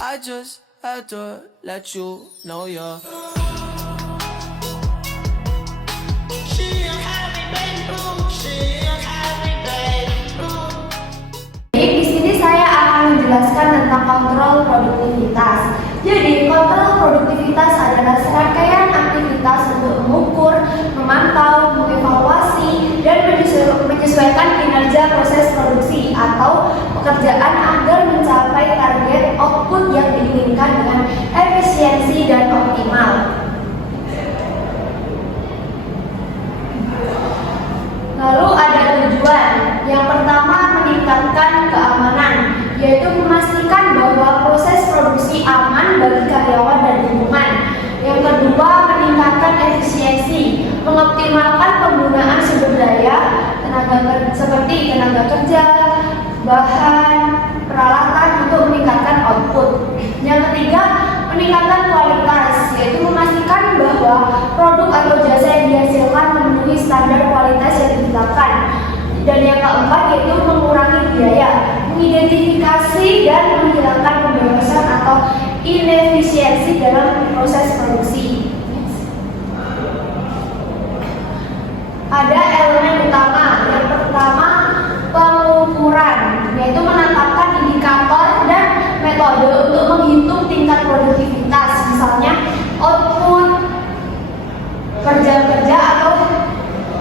I just had to let you know you're. Di sini saya akan menjelaskan tentang kontrol produktivitas. Jadi, kontrol produktivitas adalah serangkaian aktivitas untuk mengukur, memantau, mengevaluasi, dan menyesuaikan kinerja proses produksi atau pekerjaan agar mencapai target output yang diinginkan dengan efisiensi dan optimal. Lalu ada tujuan. Yang pertama, meningkatkan keamanan, yaitu memastikan bahwa proses produksi aman bagi karyawan dan lingkungan. Yang kedua, meningkatkan efisiensi, mengoptimalkan penggunaan sumber daya seperti tenaga kerja, bahan, peralatan untuk meningkatkan output. Yang ketiga, meningkatkan kualitas, yaitu memastikan bahwa produk atau jasa yang dihasilkan memenuhi standar kualitas yang ditetapkan. Dan yang keempat yaitu mengurangi biaya, mengidentifikasi dan menghilangkan pemborosan atau inefisiensi dalam proses produksi. Ada elemen utama. Yang pertama, pengukuran, yaitu menetapkan indikator dan metode untuk menghitung tingkat produktivitas, misalnya output per jam kerja atau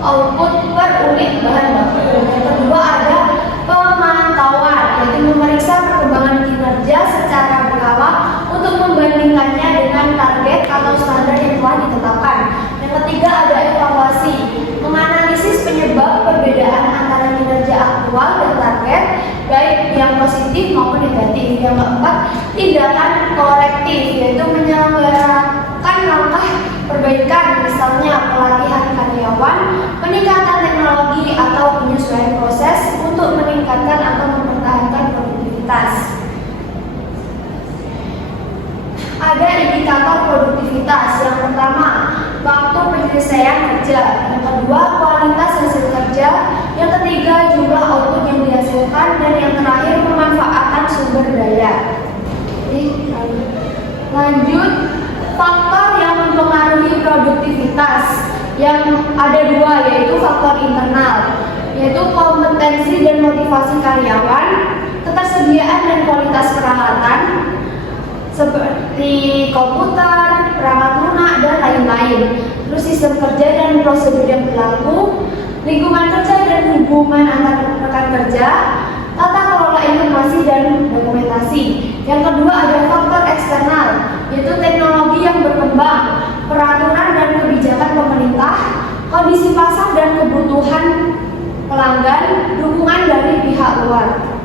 output per unit bahan baku. Yang kedua ada pemantauan, yaitu memeriksa perkembangan kinerja secara berkala untuk membandingkannya dengan target atau standar yang telah ditetapkan. Yang ketiga ada evaluasi, menganalisis penyebab perbedaan antara kinerja aktual dan target, baik yang positif maupun negatif. Yang keempat, tindakan korektif, yaitu menyelenggarakan langkah perbaikan, misalnya pelatihan karyawan, peningkatan teknologi atau penyesuaian proses untuk meningkatkan atau mempertahankan produktivitas. Ada indikator produktivitas. Yang pertama, waktu penyelesaian kerja. Yang kedua, kualitas hasil kerja. Yang ketiga, jumlah output yang dihasilkan. Dan yang terakhir, pemanfaatan sumber daya. Lanjut, faktor yang mempengaruhi produktivitas yang ada dua, yaitu faktor internal, yaitu kompetensi dan motivasi karyawan, ketersediaan dan kualitas peralatan seperti komputer, perangkat lunak, dan lain-lain. Terus sistem kerja dan prosedur yang berlaku, lingkungan kerja dan hubungan antar rekan kerja, tata kelola informasi dan dokumentasi. Yang kedua ada faktor eksternal, yaitu teknologi yang berkembang, peraturan dan kebijakan pemerintah, kondisi pasar dan kebutuhan pelanggan, dukungan dari pihak luar.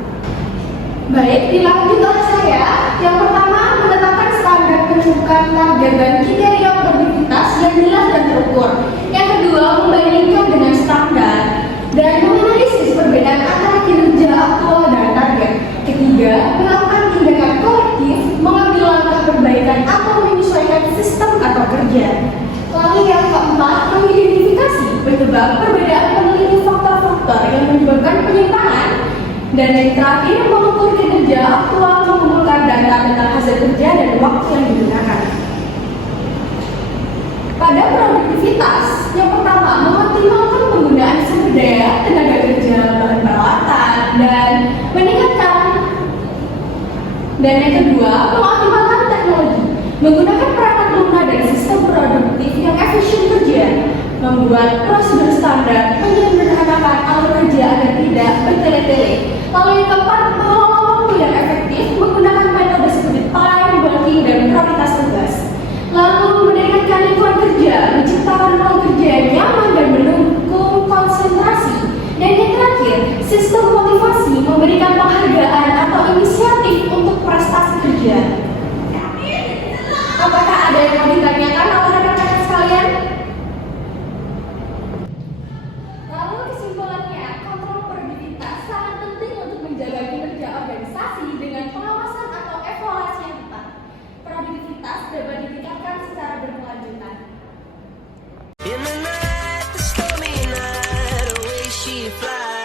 Baik, dilanjut oleh saya. Yang pertama, menetapkan standar penunjukan target dan kriteria produktivitas yang jelas dan terukur. Yang kedua, membandingkan dengan standar dan menganalisis perbedaan antara kinerja aktual dan target. Ketiga, melakukan tindakan kolektif, mengambil langkah perbaikan atau menyesuaikan sistem atau kerja. Lalu yang keempat, mengidentifikasi penyebab perbedaan, meneliti faktor-faktor yang menyebabkan penyimpangan. Dan yang terakhir, mengukur kinerja aktual, mengumpulkan data tentang hasil kerja dan waktu yang digunakan. Pada produktivitas, yang pertama, mengoptimalkan penggunaan sumber daya, tenaga kerja, bahan peralatan, dan meningkatkan. Dan yang kedua, mengoptimalkan teknologi, menggunakan perangkat lunak dan sistem produktif yang efisien kerja, membuat prosedur standar, menyederhanakan alur kerja agar tidak bertele-tele. Lalu yang keempat, mengelola waktu yang efektif, menggunakan metode seperti time blocking dan prioritas tugas. Lalu meningkatkan lingkungan kerja, menciptakan ruang kerja yang nyaman dan mendukung konsentrasi. Dan yang terakhir, sistem motivasi, memberikan penghargaan atau inisiatif untuk prestasi kerja. Apakah ada yang mau ditanyakan oleh rekan-rekan sekalian? Lalu kesimpulannya, kontrol produktivitas sangat penting untuk menjaga kinerja organisasi dengan pengawasan atau evaluasi yang tepat. Produktivitas dapat ditingkatkan secara berkelanjutan. In the night, the stormy night, away she flies.